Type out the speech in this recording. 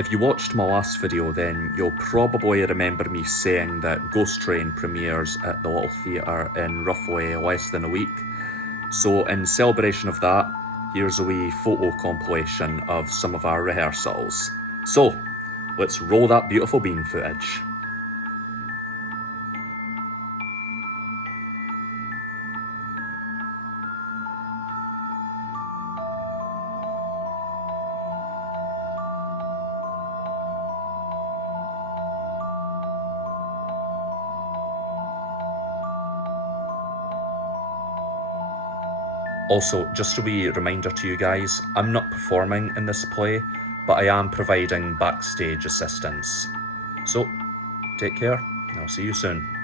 If you watched my last video, then you'll probably remember me saying that Ghost Train premieres at the Little Theatre in roughly less than a week. So in celebration of that, here's a wee photo compilation of some of our rehearsals. So, let's roll that beautiful bean footage. Also, just a wee reminder to you guys, I'm not performing in this play, but I am providing backstage assistance. So, take care, and I'll see you soon.